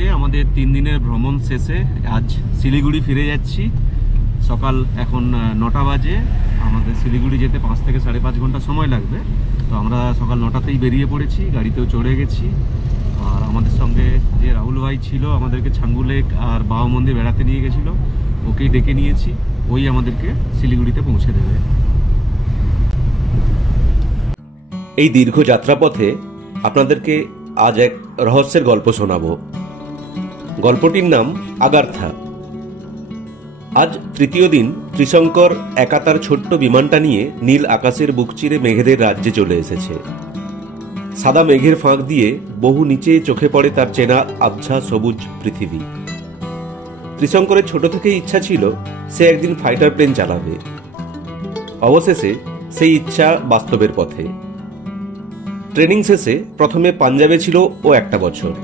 ওকে আমাদের 3 দিনের ভ্রমণ শেষে আজ শিলিগুড়ি ফিরে যাচ্ছি। সকাল এখন 9টা বাজে। আমাদের শিলিগুড়ি যেতে 5 থেকে 5.5 ঘন্টা সময় লাগবে। তো আমরা সকাল 9টাতেই বেরিয়ে পড়েছি, গাড়িতেও চড়ে গেছি। আর আমাদের সঙ্গে যে রাহুল ভাই ছিল আমাদেরকে ছাঙ্গু লেক আর বাবা মন্দির বেড়াতে নিয়ে গেছিলো, ওকেই ডেকে নিয়েছি। ওই আমাদেরকে শিলিগুড়িতে পৌঁছে দেবে। এই দীর্ঘ যাত্রাপথে আপনাদেরকে আজ এক রহস্যের গল্প শোনাবো। গল্পটির নাম আগারথা। আজ তৃতীয় দিন ত্রিশঙ্কর একা তার ছোট্ট বিমানটা নিয়ে নীল আকাশের বুক চিরে মেঘেদের রাজ্যে চলে এসেছে। সাদা মেঘের ফাঁক দিয়ে বহু নিচে চোখে পড়ে তার চেনা আবছা সবুজ পৃথিবী। ত্রিশঙ্করের ছোট থেকেই ইচ্ছা ছিল সে একদিন ফাইটার প্লেন চালাবে। অবশেষে সেই ইচ্ছা বাস্তবের পথে। ট্রেনিং শেষে প্রথমে পাঞ্জাবে ছিল ও 1 বছর,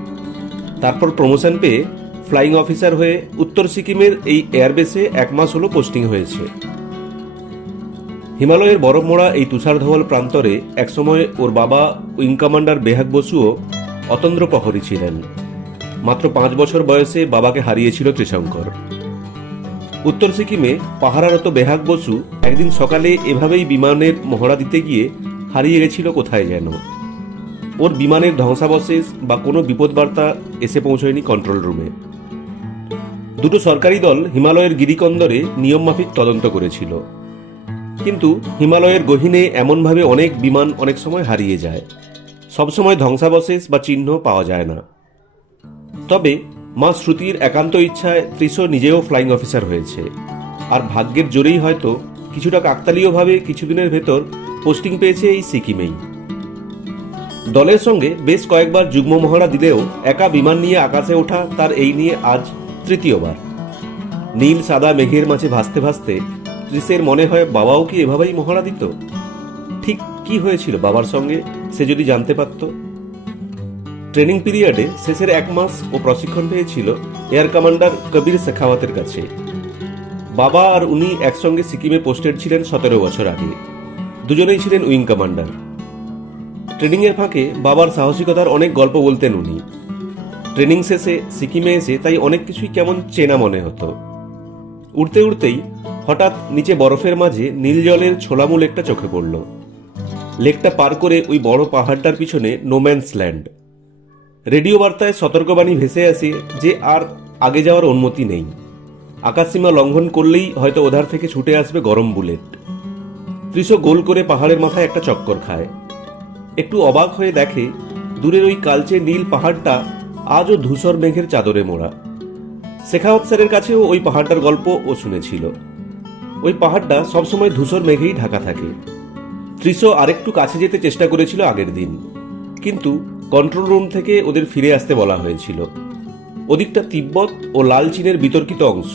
তারপর প্রমোশন পেয়ে ফ্লাইং অফিসার হয়ে উত্তর সিকিমের এই এয়ারবেসে 1 মাস হলো পোস্টিং হয়েছে। হিমালয়ের বরফ মোড়া এই তুষারধবল প্রান্তরে একসময় ওর বাবা উইং কমান্ডার বেহাগ বসুও অতন্দ্র প্রহরী ছিলেন। মাত্র 5 বছর বয়সে বাবাকে হারিয়েছিল ত্রিশঙ্কর। উত্তর সিকিমে পাহারারত বেহাগ বসু একদিন সকালে এভাবেই বিমানের মহড়া দিতে গিয়ে হারিয়ে গেছিল কোথায় যেন। ওর বিমানের ধ্বংসাবশেষ বা কোনো বিপদবার্তা এসে পৌঁছয়নি কন্ট্রোল রুমে। দুটো সরকারি দল হিমালয়ের গিরিকন্দরে নিয়মমাফিক তদন্ত করেছিল, কিন্তু হিমালয়ের গহীনে এমনভাবে অনেক বিমান অনেক সময় হারিয়ে যায়। সবসময় ধ্বংসাবশেষ বা চিহ্ন পাওয়া যায় না। তবে মা শ্রুতির একান্ত ইচ্ছায় ত্রিশ নিজেও ফ্লাইং অফিসার হয়েছে। আর ভাগ্যের জোরেই হয়তো কিছুটা কাকতালীয়ভাবে কিছুদিনের ভেতর পোস্টিং পেয়েছে এই সিকিমেই। দলের সঙ্গে বেশ কয়েকবার যুগ্ম মহড়া দিলেও একা বিমান নিয়ে আকাশে ওঠা তার এই নিয়ে আজ তৃতীয়বার। নীল সাদা মেঘের মাঝে ভাসতে ভাসতে ত্রিশের মনে হয় বাবাও কি এভাবেই মহড়া দিত। ঠিক কি হয়েছিল বাবার সঙ্গে সে যদি জানতে পারত। ট্রেনিং পিরিয়ডে শেষের 1 মাস ও প্রশিক্ষণ পেয়েছিল এয়ার কমান্ডার কবির শেখাওয়াতের কাছে। বাবা আর উনি একসঙ্গে সিকিমে পোস্টেড ছিলেন 17 বছর আগে। দুজনেই ছিলেন উইং কমান্ডার। ট্রেনিং এর ফাঁকে বাবার সাহসিকতার অনেক গল্প বলতেন উনি। ট্রেনিং শেষে সিকিমে এসে তাই অনেক কিছুই কেমন চেনা মনে হতো। উড়তে উড়তেই হঠাৎ নিচে বরফের মাঝে নীল জলের ছোলামূল একটা চোখে পড়ল। লেকটা পার করে ওই বড় পাহাড়টার পিছনে নোম্যান্স ল্যান্ড। রেডিও বার্তায় সতর্কবাণী ভেসে আসে যে আর আগে যাওয়ার অনুমতি নেই। আকাশসীমা লঙ্ঘন করলেই হয়তো ওধার থেকে ছুটে আসবে গরম বুলেট। ত্রিশ গোল করে পাহাড়ের মাথায় একটা চক্কর খায়। একটু অবাক হয়ে দেখে দূরের ওই কালচে নীল পাহাড়টা আজও ধূসর মেঘের চাদরে মোড়া। শেখাওয়াত স্যারের কাছেও ওই পাহাড়টার গল্প ও শুনেছিল। ওই পাহাড়টা সবসময় ধূসর মেঘেই ঢাকা থাকে। ত্রিশ আরেকটু কাছে যেতে চেষ্টা করেছিল আগের দিন, কিন্তু কন্ট্রোল রুম থেকে ওদের ফিরে আসতে বলা হয়েছিল। ওদিকটা তিব্বত ও লাল চীনের বিতর্কিত অংশ,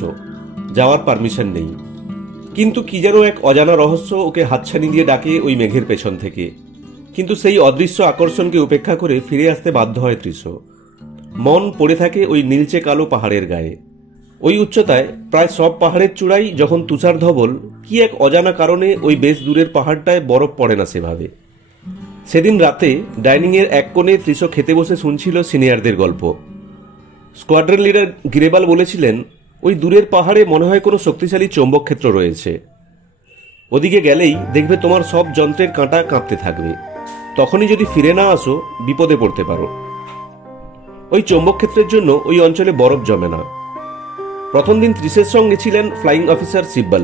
যাওয়ার পারমিশন নেই। কিন্তু কি যেন এক অজানা রহস্য ওকে হাতছানি দিয়ে ডাকে ওই মেঘের পেছন থেকে। কিন্তু সেই অদৃশ্য আকর্ষণকে উপেক্ষা করে ফিরে আসতে বাধ্য হয় ত্রিশ। মন পড়ে থাকে ওই নীলচে কালো পাহাড়ের গায়ে। ওই উচ্চতায় প্রায় সব পাহাড়ের চূড়াই যখন তুষার ধবল, কি এক অজানা কারণে ওই বেশ দূরের পাহাড়টায় বরফ পড়ে না সেভাবে। সেদিন রাতে ডাইনিং এর এক কোণে ত্রিশ খেতে বসে শুনছিল সিনিয়রদের গল্প। স্কোয়াড্রন লিডার গিরেবাল বলেছিলেন, ওই দূরের পাহাড়ে মনে হয় কোনো শক্তিশালী চৌম্বক ক্ষেত্র রয়েছে। ওদিকে গেলেই দেখবে তোমার সব যন্ত্রের কাঁটা কাঁপতে থাকবে। তখনই যদি ফিরে না আসো বিপদে পড়তে পারো। ওই চৌম্বক ক্ষেত্রের জন্য ওই অঞ্চলে বরফ জমে না। প্রথম দিন ত্রিশের সঙ্গে ছিলেন ফ্লাইং অফিসার সিব্বল।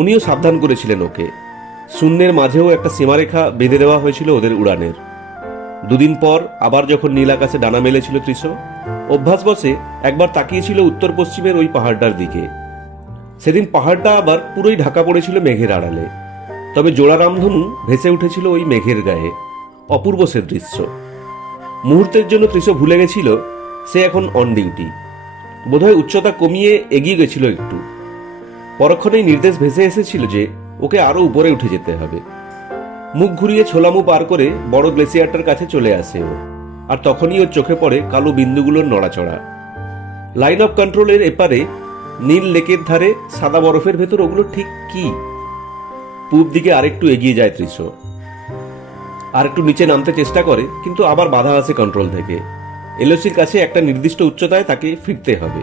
উনিও সাবধান করেছিলেন ওকে। শূন্যের মাঝেও একটা সীমারেখা বেঁধে দেওয়া হয়েছিল ওদের উড়ানের। 2 দিন পর আবার যখন নীল আকাশে ডানা মেলেছিল ত্রিশ, অভ্যাসবশে একবার তাকিয়েছিল উত্তর পশ্চিমের ওই পাহাড়টার দিকে। সেদিন পাহাড়টা আবার পুরোই ঢাকা পড়েছিল মেঘের আড়ালে। তবে জোড়া রামধনু ভেসে উঠেছিল ওই মেঘের গায়ে। অপূর্ব সে দৃশ্য। মুহূর্তের জন্য ত্রিশ ভুলে গেছিল সে এখন অন ডিউটি। বোধহয় উচ্চতা কমিয়ে এগিয়ে গেছিল একটু। পরক্ষণেই নির্দেশ ভেসে এসেছিল যে ওকে আরো উপরে উঠে যেতে হবে। মুখ ঘুরিয়ে ছোলামু পার করে বড় গ্লেসিয়ারটার কাছে চলে আসে ও। আর তখনই ওর চোখে পড়ে কালো বিন্দুগুলোর নড়াচড়া। লাইন অফ কন্ট্রোলের এপারে নীল লেকের ধারে সাদা বরফের ভেতর ওগুলো ঠিক কি? পূব দিকে আরেকটু এগিয়ে যায় ত্রিশ। আরেকটু নিচে নামতে চেষ্টা করে, কিন্তু আবার বাধা আসে কন্ট্রোল থেকে। এলওসির কাছে একটা নির্দিষ্ট উচ্চতায় তাকে ফিরতে হবে।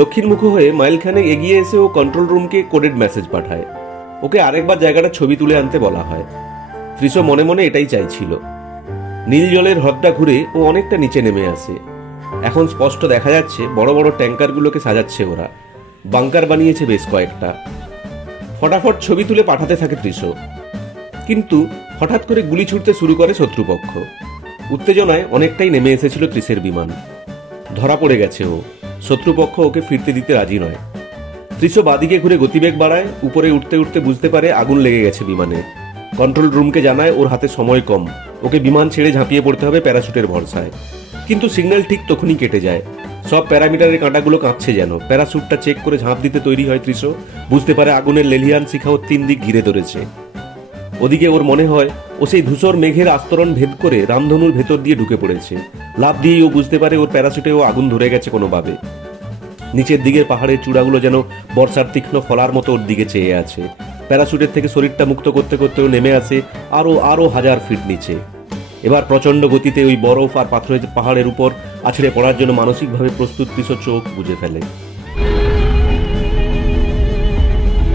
দক্ষিণমুখী হয়ে মাইলখানেক এগিয়ে এসে ও কন্ট্রোল রুমকে কোডেড মেসেজ পাঠায়। ওকে আরেকবার জায়গাটা ছবি তুলে আনতে বলা হয়। ত্রিশো মনে মনে এটাই চাইছিল। নীল জলের হ্রদটা ঘুরে ও অনেকটা নিচে নেমে আসে। এখন স্পষ্ট দেখা যাচ্ছে বড় বড় ট্যাঙ্কারগুলোকে সাজাচ্ছে ওরা। বাংকার বানিয়েছে বেশ কয়েকটা। ফটাফট ছবি তুলে পাঠাতে থাকে ত্রিশো। কিন্তু হঠাৎ করে গুলি ছুটতে শুরু করে শত্রুপক্ষ। উত্তেজনায় অনেকটাই নেমে এসেছিল ত্রিশের বিমান। ধরা পড়ে গেছে ও। শত্রুপক্ষ ওকে ফিরতে দিতে রাজি নয়। ত্রিশো বাদিকে ঘুরে গতিবেগ বাড়ায়। উপরে উঠতে উঠতে বুঝতে পারে আগুন লেগে গেছে বিমানে। কন্ট্রোল রুমকে জানায় ওর হাতে সময় কম, ওকে বিমান ছেড়ে ঝাঁপিয়ে পড়তে হবে প্যারাশুটের ভরসায়। কিন্তু সিগন্যাল ঠিক তখনই কেটে যায়। সব প্যারামিটারের কাঁটাগুলো কাঁপছে যেন। প্যারাশুটটা চেক করে ঝাঁপ দিতে তৈরি হয় ত্রিশো। বুঝতে পারে আগুনের লেলিয়ান শিখা ওর 3 দিক ঘিরে ধরেছে। ওদিকে ওর মনে হয় ও সেই ধূসর মেঘের আস্তরণ ভেদ করে রামধনুর ভেতর দিয়ে ঢুকে পড়েছে। লাফ দিয়েই ও বুঝতে পারে ওর প্যারাশুটেও আগুন ধরে গেছে কোনোভাবে। নিচের দিকের পাহাড়ের চূড়াগুলো যেন বর্ষার তীক্ষ্ণ ফলার মতো ওর দিকে চেয়ে আছে। প্যারাশুটের থেকে শরীরটা মুক্ত করতে করতে ও নেমে আসে আরো 1000 ফিট নিচে। এবার প্রচন্ড গতিতে ওই বরফ আর পাথরের পাহাড়ের উপর আছড়ে পড়ার জন্য মানসিকভাবে প্রস্তুত ত্রিশো চোখ বুজে ফেলে।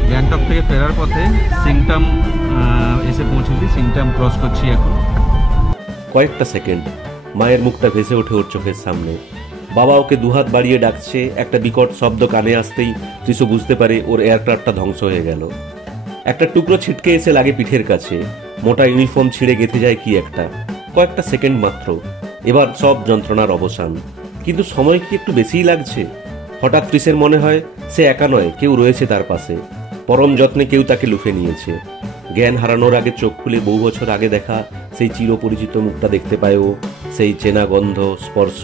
গ্যাংটক থেকে ফেরার পথে সিংটাম এসে পৌঁছেছি। সিংটাম ক্রস করছি এখন। কয়েকটা সেকেন্ড মায়ের মুখটা ভেসে ওঠে ওর চোখের সামনে। বাবা ওকে দুহাত বাড়িয়ে ডাকছে। একটা বিকট শব্দ কানে আসতেই ত্রিশো বুঝতে পারে ওর এয়ারক্রাফটটা ধ্বংস হয়ে গেল। একটা টুকরো ছিটকে এসে লাগে পিঠের কাছে। মোটা ইউনিফর্ম ছিঁড়ে গেঁথে যায় কি একটা। কয়েকটা সেকেন্ড মাত্র। এবার সব যন্ত্রণার অবসান। কিন্তু সময় কি একটু বেশিই লাগছে? হঠাৎ ত্রিশের মনে হয় সে একা নয়, কেউ রয়েছে তার পাশে। পরম যত্নে কেউ তাকে লুফে নিয়েছে। জ্ঞান হারানোর আগে চোখ খুলে বহু বছর আগে দেখা সেই চিরপরিচিত মুখটা দেখতে পায় ও। সেই চেনা গন্ধ, স্পর্শ।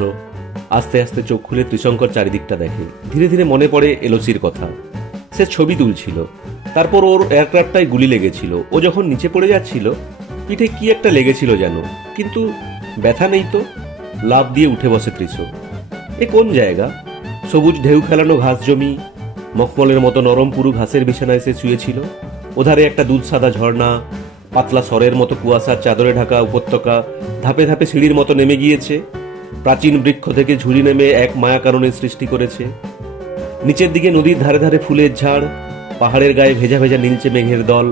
আস্তে আস্তে চোখ খুলে ত্রিশঙ্কর চারিদিকটা দেখে। ধীরে ধীরে মনে পড়ে এলওসির কথা। সে ছবি তুলছিল। তারপর ওর এয়ারক্রাফটটায় গুলি লেগেছিল। ও যখন নিচে পড়ে যাচ্ছিল পিঠে কি একটা লেগেছিল যেন, কিন্তু ব্যথা নেই তো। লাফ দিয়ে উঠে বসে ত্রিশো। এ কোন জায়গা? সবুজ ঢেউ খেলানো ঘাস জমি। মখমলের মতো নরম পুরু ঘাসের বিছানায় সে শুয়েছিল। ওধারে একটা দুধ সাদা ঝর্ণা, পাতলা সরের মতো কুয়াশার চাদরে ঢাকা উপত্যকা ধাপে ধাপে সিঁড়ির মতো নেমে গিয়েছে। প্রাচীন বৃক্ষ থেকে ঝুড়ি নেমে এক মায়া কারণের সৃষ্টি করেছে। নিচের দিকে নদীর ধারে ধারে ফুলের ঝাড়, পাহাড়ের গায়ে ভেজা ভেজা নীলচে মেঘের দল।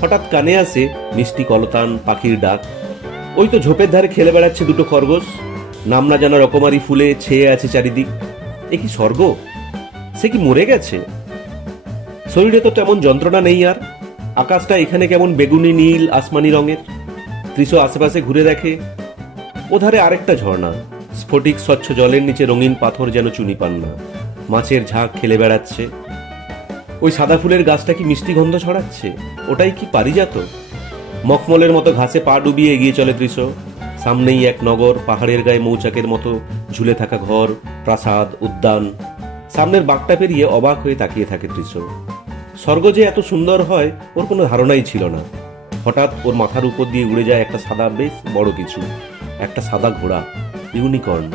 হঠাৎ কানে আসে মিষ্টি কলতান, পাখির ডাক। ওই তো ঝোপের ধারে খেলে বেড়াচ্ছে দুটো খরগোশ। নাম না জানা রকমারি ফুলে ছেয়ে আছে চারিদিক। এ কি স্বর্গ? সে কি মরে গেছে? শরীরে তো তেমন যন্ত্রণা নেই আর। আকাশটা এখানে কেমন বেগুনি নীল আসমানি রঙের। ত্রিশো আশেপাশে ঘুরে দেখে ওধারে আরেকটা ঝর্ণা। স্ফটিক স্বচ্ছ জলের নিচে রঙিন পাথর যেন চুনি পান্না। মাছের ঝাঁক খেলে বেড়াচ্ছে। ওই সাদা ফুলের গাছটা কি মিষ্টি গন্ধ ছড়াচ্ছে? ওটাই কি পারিজাত? মখমলের মতো ঘাসে পা ডুবিয়ে এগিয়ে চলে ত্রিশো। সামনেই এক নগর, পাহাড়ের গায়ে মৌচাকের মতো ঝুলে থাকা ঘর, প্রাসাদ, উদ্যান। সামনের বাঁকটা পেরিয়ে অবাক হয়ে তাকিয়ে থাকে ত্রিশো। স্বর্গ যে এত সুন্দর হয় ওর কোনো ধারণাই ছিল না। হঠাৎ ওর মাথার উপর দিয়ে উড়ে যায় একটা সাদা বেশ বড় কিছু। একটা সাদা ঘোড়া, ইউনিকর্ন।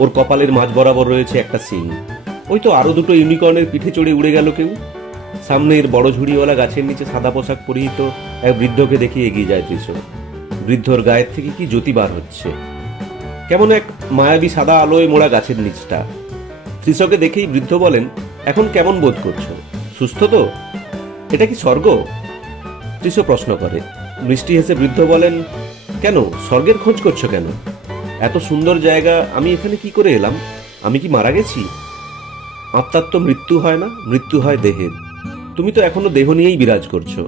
ওর কপালের মাঝ বরাবর রয়েছে একটা সিং। ওই তো আরো দুটো ইউনিকর্নের পিঠে চড়ে উড়ে গেল কেউ। সামনের বড় ঝুড়িওয়ালা গাছের নিচে সাদা পোশাক পরিহিত এক বৃদ্ধকে দেখে এগিয়ে যায় ত্রিশো। বৃদ্ধর গায়ের থেকে কি জ্যোতি বার হচ্ছে। কেমন এক মায়াবী সাদা আলোয় মোড়া গাছের নিচটা। ত্রিশোকে দেখেই বৃদ্ধ বলেন, এখন কেমন বোধ করছো? সুস্থ তো? এটা কি স্বর্গ? ত্রিশো প্রশ্ন করে। মিষ্টি হেসে বৃদ্ধ বলেন, কেন স্বর্গের খোঁজ করছো কেন? এত সুন্দর জায়গা আমি এখানে কি করে এলাম? আমি কি মারা গেছি? আত্মার তো মৃত্যু হয় না, মৃত্যু হয় দেহের। তুমি তো এখনো দেহ নিয়েই বিরাজ করছো।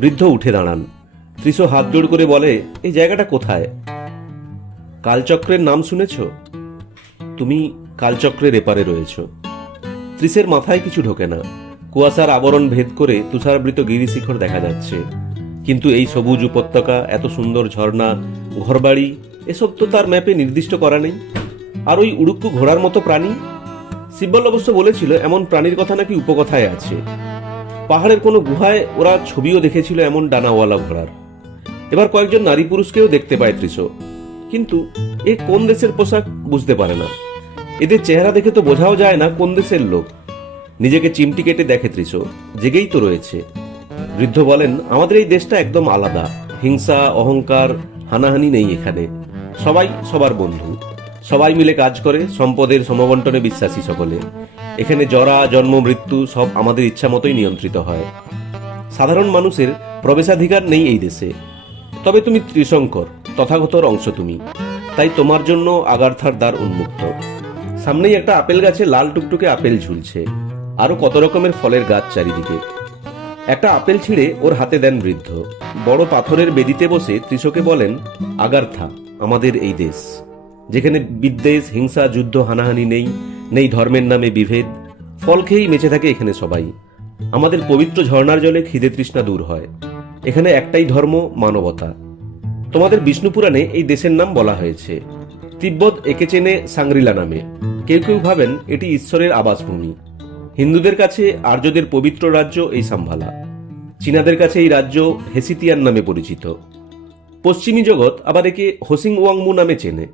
বৃদ্ধ উঠে দাঁড়ান। ত্রিশো হাত জোড় করে বলে, এই জায়গাটা কোথায়? কালচক্রের নাম শুনেছ? তুমি কালচক্রের এপারে রয়েছ। ত্রিশের মাথায় কিছু ঢোকে না। কুয়াশার আবরণ ভেদ করে তুষারাবৃত গিরিশিখর দেখা যাচ্ছে। কিন্তু এই সবুজ উপত্যকা, এত সুন্দর ঝর্ণা, ঘরবাড়ি, এসব তো তার ম্যাপে নির্দিষ্ট করা নেই। আর ওই উড়ুক্কু ঘোড়ার মতো প্রাণী, সিব্বল অবশ্য বলেছিল এমন প্রাণীর কথা নাকি উপকথায় আছে। পাহাড়ের কোনো গুহায় ওরা ছবিও দেখেছিল এমন ডানাওয়ালা ঘোড়ার। এবার কয়েকজন নারী পুরুষকেও দেখতে পায় ত্রিশো। কিন্তু এ কোন দেশের পোশাক বুঝতে পারে না। এদের চেহারা দেখে তো বোঝাও যায় না কোন দেশের লোক। নিজেকে চিমটি কেটে দেখে ত্রিশো, জেগেই তো রয়েছে। বৃদ্ধ বলেন, আমাদের এই দেশটা একদম আলাদা। হিংসা, অহংকার, হানাহানি নেই এখানে। সবাই সবার বন্ধু। সবাই মিলে কাজ করে, সম্পদের সমবন্টনে বিশ্বাসী সকলে। এখানে জরা জন্ম মৃত্যু সব আমাদের ইচ্ছা মতোই নিয়ন্ত্রিত হয়। সাধারণ মানুষের প্রবেশাধিকার নেই এই দেশে। তবে তুমি ত্রিশঙ্কর, তথাগতর অংশ তুমি, তাই তোমার জন্য আগারথার দ্বার উন্মুক্ত। সামনেই একটা আপেল গাছে লাল টুকটুকে আপেল ঝুলছে, আরো কত রকমের ফলের গাছ চারিদিকে। একটা আপেল ছিঁড়ে ওর হাতে দেন বৃদ্ধ। বড় পাথরের বেদিতে বসে ত্রিশকে বলেন, আগারথা আমাদের এই দেশ, যেখানে বিদ্বেষ, হিংসা, যুদ্ধ, হানাহানি নেই, নেই ধর্মের নামে বিভেদ। ফল খেয়েই বেঁচে থাকে এখানে সবাই। আমাদের পবিত্র ঝর্ণার জলে খিদে তৃষ্ণা দূর হয়। এখানে একটাই ধর্ম, মানবতা। তোমাদের বিষ্ণু পুরাণে এই দেশের নাম বলা হয়েছে। তিব্বত একে চেনে সাংরিলা নামে। কেউ কেউ ভাবেন এটি ঈশ্বরের আবাসভূমি। হিন্দুদের কাছে আর্যদের পবিত্র রাজ্য এই সাম্ভালা। চীনাদের কাছে এই রাজ্য হেসিতিয়ান নামে পরিচিত। পশ্চিমী জগৎ আবার একে হোসিং ওয়াংমু নামে চেনে।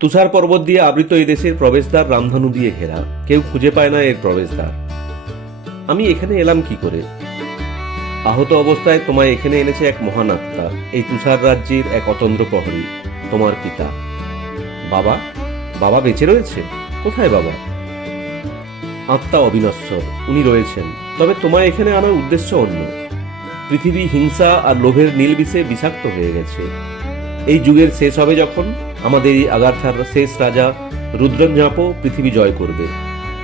তুষার পর্বত দিয়ে আবৃত এই দেশের প্রবেশদ্বার রামধনু দিয়ে ঘেরা। কেউ খুঁজে পায় না এর প্রবেশদ্বার। আমি এখানে এলাম কি করে? আহত অবস্থায় তোমায় এখানে এনেছে এক মহান আত্মা, এই তুষার রাজ্যের এক অতন্দ্র প্রহরী, তোমার পিতা। বাবা? বাবা বেঁচে রয়েছে? কোথায় বাবা? আত্মা অবিনশ্বর, উনি রয়েছেন। তবে তোমায় এখানে আনার উদ্দেশ্য অন্য। পৃথিবী হিংসা আর লোভের নীলবিষে বিষাক্ত হয়ে গেছে। এই যুগের শেষ হবে যখন, আমাদের এই আগারথার শেষ রাজা রুদ্রঞ্জাপও পৃথিবী জয় করবে।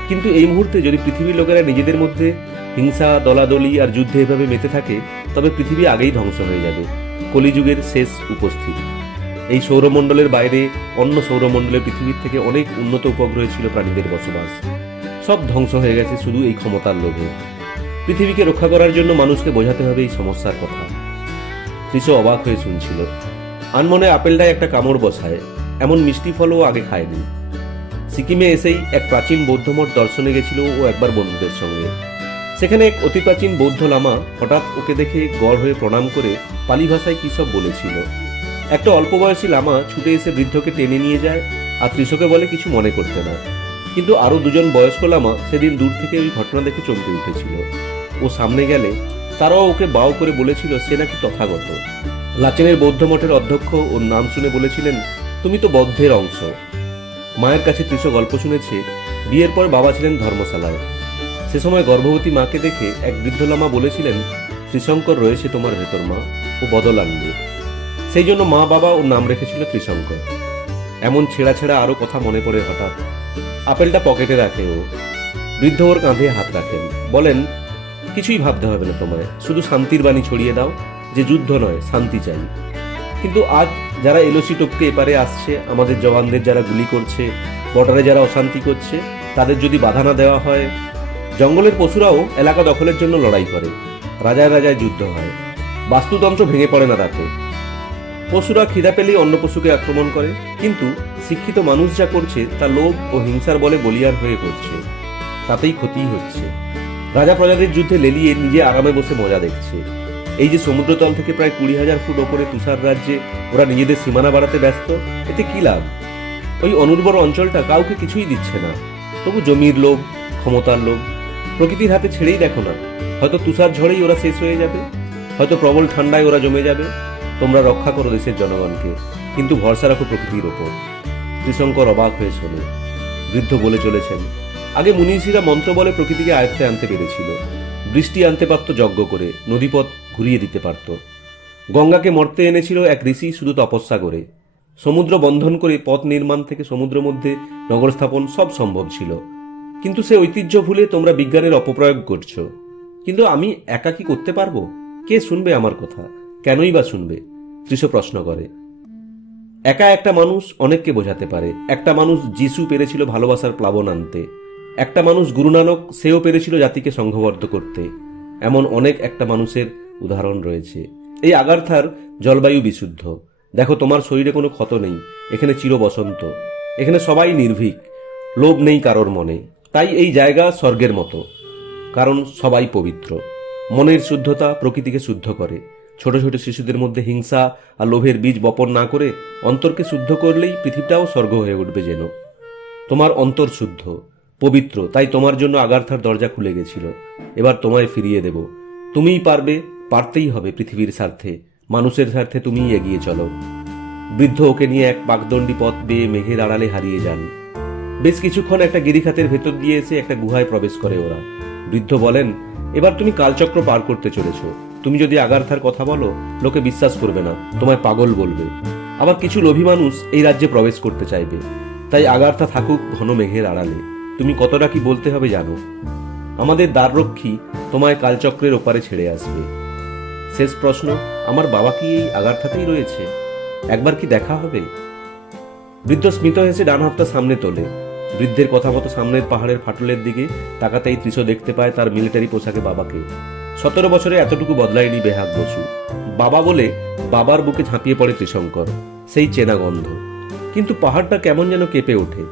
কিন্তু এই মুহূর্তে যদি পৃথিবীর লোকেরা নিজেদের মধ্যে হিংসা, দলাদলি আর যুদ্ধে এভাবে মেতে থাকে, তবে পৃথিবী আগেই ধ্বংস হয়ে যাবে। কলিযুগের শেষ উপস্থিত। এই সৌরমণ্ডলের বাইরে অন্য সৌরমণ্ডলের পৃথিবীর থেকে অনেক উন্নত উপগ্রহে ছিল প্রাণীদের বসবাস। সব ধ্বংস হয়ে গেছে শুধু এই ক্ষমতার লোভে। পৃথিবীকে রক্ষা করার জন্য মানুষকে বোঝাতে হবে এই সমস্যার কথা। ত্রিশ অবাক হয়ে শুনছিল। আনমনে আপেলটায় একটা কামড় বসায়। এমন মিষ্টি ফলও আগে খায়নি। সিকিমে এসেই এক প্রাচীন বৌদ্ধ মঠ দর্শনে গেছিল ও একবার বন্ধুদের সঙ্গে। সেখানে এক অতি প্রাচীন বৌদ্ধ লামা হঠাৎ ওকে দেখে গড় হয়ে প্রণাম করে পালি ভাষায় কি সব বলেছিল। একটা অল্প বয়সী লামা ছুটে এসে বৃদ্ধকে টেনে নিয়ে যায় আর ত্রিশকে বলে কিছু মনে করতে না। কিন্তু আরো দুজন বয়স্ক লামা সেদিন দূর থেকে ওই ঘটনা দেখে চমকে উঠেছিল। ও সামনে গেলে তারাও ওকে বাও করে বলেছিল সে নাকি তথাগত। লাচেনের বৌদ্ধ মঠের অধ্যক্ষ ওর নাম শুনে বলেছিলেন, তুমি তো বৌদ্ধের অংশ। মায়ের কাছে ত্রিশ গল্প শুনেছে বিয়ের পর বাবা ছিলেন ধর্মশালায়। সে সময় গর্ভবতী মাকে দেখে এক বৃদ্ধ লামা বলেছিলেন, ত্রিশঙ্কর রয়েছে তোমার ভেতর মা, ও বদল আনবে। সেই জন্য মা বাবা ওর নাম রেখেছিল ত্রিশঙ্কর। এমন ছেঁড়া ছেঁড়া আরো কথা মনে পড়ে হঠাৎ। আপেলটা পকেটে রাখে ও। বৃদ্ধ ওর কাঁধে হাত রাখেন, বলেন, কিছুই ভাবতে হবে না তোমায়, শুধু শান্তির বাণী ছড়িয়ে দাও যে যুদ্ধ নয়, শান্তি চাই। কিন্তু আজ যারা এলওসি টপকে এপারে আসছে, আমাদের জওয়ানদের যারা গুলি করছে, বর্ডারে যারা অশান্তি করছে, তাদের যদি বাধা না দেওয়া হয়। জঙ্গলের পশুরাও এলাকা দখলের জন্য লড়াই করে। রাজায় রাজায় যুদ্ধ হয়। বাস্তুতন্ত্র ভেঙে পড়ে না তাতে। পশুরা খিদা পেলেই অন্য পশুকে আক্রমণ করে। কিন্তু শিক্ষিত মানুষ যা করছে তা লোভ ও হিংসার বলে বলিয়ান হয়ে করছে। তাতেই ক্ষতিই হচ্ছে। রাজা প্রজাদের যুদ্ধে লেলিয়ে নিজে আরামে বসে মজা দেখছে। এই যে সমুদ্রতল থেকে প্রায় 20,000 ফুট ওপরে তুষার রাজ্যে ওরা নিজেদের সীমানা বাড়াতে ব্যস্ত, এতে কি লাভ? ওই অনুর্বর অঞ্চলটা কাউকে কিছুই দিচ্ছে না। তবু জমির লোভ, ক্ষমতার লোভ। প্রকৃতির হাতে ছেড়েই দেখো না, হয়তো তুষার ঝড়েই ওরা শেষ হয়ে যাবে, হয়তো প্রবল ঠান্ডায় ওরা জমে যাবে। তোমরা রক্ষা করো দেশের জনগণকে, কিন্তু ভরসা রাখো প্রকৃতির ওপর। ত্রিশঙ্কর অবাক হয়ে শোনে। বৃদ্ধ বলে চলেছেন, আগে মুনিষীরা মন্ত্র বলে প্রকৃতিকে আয়ত্তে আনতে পেরেছিল। বৃষ্টি আনতে পারত যজ্ঞ করে, নদীপথ ঘুরিয়ে দিতে পারত। গঙ্গাকে মর্তে এনেছিল এক ঋষি শুধু তপস্যা করে। সমুদ্র বন্ধন করে পথ নির্মাণ থেকে সমুদ্র মধ্যে নগর স্থাপন সব সম্ভব ছিল। কিন্তু সে ঐতিহ্য ভুলে তোমরা বিজ্ঞানের অপপ্রয়োগ করছো। কিন্তু আমি একা কি করতে পারবো? কে শুনবে আমার কথা? কেনই বা শুনবে? ত্রিশ প্রশ্ন করে। একা একটা মানুষ অনেককে বোঝাতে পারে। একটা মানুষ যিশু পেরেছিল ভালোবাসার প্লাবন আনতে। একটা মানুষ গুরু নানক, সেও পেরেছিল জাতিকে সংঘবদ্ধ করতে। এমন অনেক একটা মানুষের উদাহরণ রয়েছে। এই আগারথার জলবায়ু বিশুদ্ধ। দেখো, তোমার শরীরে কোনো ক্ষত নেই। এখানে চির বসন্ত। এখানে সবাই নির্ভীক। লোভ নেই কারোর মনে। তাই এই জায়গা স্বর্গের মতো, কারণ সবাই পবিত্র। মনের শুদ্ধতা প্রকৃতিকে শুদ্ধ করে। ছোট ছোট শিশুদের মধ্যে হিংসা আর লোভের বীজ বপন না করে অন্তরকে শুদ্ধ করলেই পৃথিবীটাও স্বর্গ হয়ে উঠবে যেন। তোমার অন্তর শুদ্ধ, পবিত্র, তাই তোমার জন্য আগারথার দরজা খুলে গেছিল। এবার তোমায় ফিরিয়ে দেব। তুমিই পারবে, পারতেই হবে। পৃথিবীর স্বার্থে, মানুষের স্বার্থে তুমিই এগিয়ে চলো। বৃদ্ধ ওকে নিয়ে এক পাকদণ্ডী পথ বেয়ে মেঘের আড়ালে হারিয়ে যান। বেশ কিছুক্ষণ একটা গিরিখাতের ভেতর দিয়ে এসে একটা গুহায় প্রবেশ করে ওরা। বৃদ্ধ বলেন, এবার তুমি কালচক্র পার করতে চলেছ। তুমি যদি আগারথার কথা বলো, লোকে বিশ্বাস করবে না, তোমায় পাগল বলবে। আবার কিছু লোভী মানুষ এই রাজ্যে প্রবেশ করতে চাইবে। তাই আগারথা থাকুক ঘন মেঘের আড়ালে। তুমি কতটা কি বলতে হবে জানো। আমাদের দ্বাররক্ষী তোমায় কালচক্রের ওপারে ছেড়ে আসবে। শেষ প্রশ্ন, আমার বাবা কি এই আগারথাতেই রয়েছে? একবার কি দেখা হবে? বৃদ্ধ স্মিত হেসে ডান হাতটা সামনে তোলে। বৃদ্ধের কথা মতো সামনের পাহাড়ের ফাটলের দিকে তাকাতেই তৃষ দেখতে পায় তার মিলিটারি পোশাকে বাবাকে। 17 বছরে এতটুকু বদলায়নি বেহাগ বসু। বাবা বলে বাবার বুকে ঝাঁপিয়ে পড়ে ত্রিশঙ্কর, সেই চেনা গন্ধ। কিন্তু পাহাড়টা কেমন যেন কেঁপে ওঠে।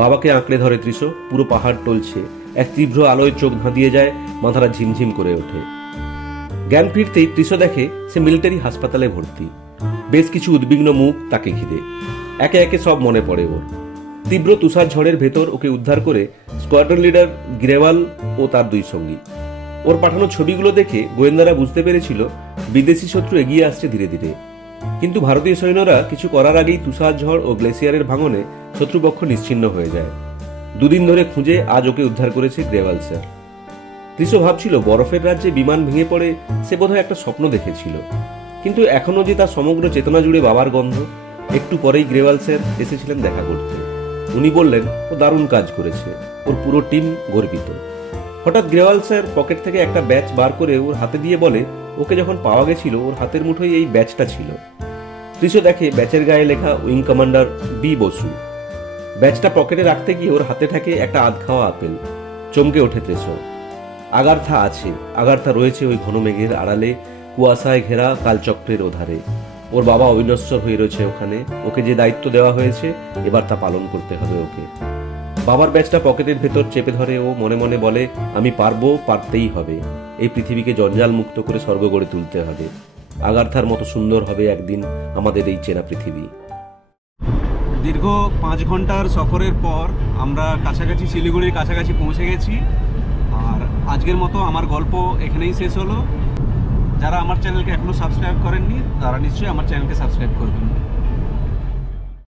বাবাকে আঁকড়ে ধরে তৃষ, পুরো পাহাড় টলছে, এক তীব্র আলোয় চোখ ধাঁধিয়ে যায়, মাথাটা ঝিমঝিম করে ওঠে। জ্ঞান ফিরতেই তৃষ দেখে সে মিলিটারি হাসপাতালে ভর্তি। বেশ কিছু উদ্বিগ্ন মুখ তাকে ঘিরে। একে একে সব মনে পড়ে ওর। তীব্র তুষার ঝড়ের ভেতর ওকে উদ্ধার করে স্কোয়াড্রন লিডার গ্রেওয়াল ও তার 2 সঙ্গী। ওর পাঠানো ছবিগুলো দেখে গোয়েন্দারা বুঝতে পেরেছিল বিদেশি শত্রু এগিয়ে আসছে ধীরে ধীরে। কিন্তু ভারতীয় সৈন্যরা কিছু করার আগেই তুষার ঝড় ও গ্লেসিয়ারের ভাঙনে শত্রুপক্ষ নিশ্চিহ্ন হয়ে যায়। 2 দিন ধরে খুঁজে আজ ওকে উদ্ধার করেছে গ্রেওয়াল স্যার। তৃষ ভাবছিল বরফের রাজ্যে বিমান ভেঙে পড়ে সে বোধহয় একটা স্বপ্ন দেখেছিল। কিন্তু এখনো যে তার সমগ্র চেতনা জুড়ে বাবার গন্ধ। একটু পরেই গ্রেওয়াল স্যার এসেছিলেন দেখা করতে। উনি বললেন ও দারুণ কাজ করেছে, ওর পুরো টিম গর্বিত। হঠাৎ গ্রেওয়াল স্যার পকেট থেকে একটা ব্যাচ বার করে ওর হাতে দিয়ে বলে, ওকে যখন পাওয়া গেছিল ওর হাতের মুঠোয় এই ব্যাচটা ছিল। তৃষ দেখে ব্যাচের গায়ে লেখা উইং কমান্ডার বি বসু। ব্যাচটা পকেটে রাখতে গিয়ে ওর হাতে থাকে একটা আধ খাওয়া আপেল। চমকে ওঠে তৃষ। আগারথা আছে, আগারথা রয়েছে ওই ঘন মেঘের আড়ালে, কুয়াশায় ঘেরা কালচক্রের ওধারে। ওর বাবা অবিনশ্বর হয়ে রয়েছে ওখানে। ওকে যে দায়িত্ব দেওয়া হয়েছে এবার তা পালন করতে হবে ওকে। বাবার ব্যাচটা পকেটের ভেতর চেপে ধরে ও মনে মনে বলে, আমি পারবো, পারতেই হবে। এই পৃথিবীকে জঞ্জাল মুক্ত করে স্বর্গ গড়ে তুলতে হবে। আগারথার মতো সুন্দর হবে একদিন আমাদের এই চেনা পৃথিবী। দীর্ঘ 5 ঘন্টার সফরের পর আমরা কাছাকাছি শিলিগুড়ির কাছাকাছি পৌঁছে গেছি। আর আজকের মতো আমার গল্প এখানেই শেষ হলো। যারা আমার চ্যানেলকে এখনো সাবস্ক্রাইব করেননি তারা নিশ্চয়ই আমার চ্যানেলকে সাবস্ক্রাইব করবেন।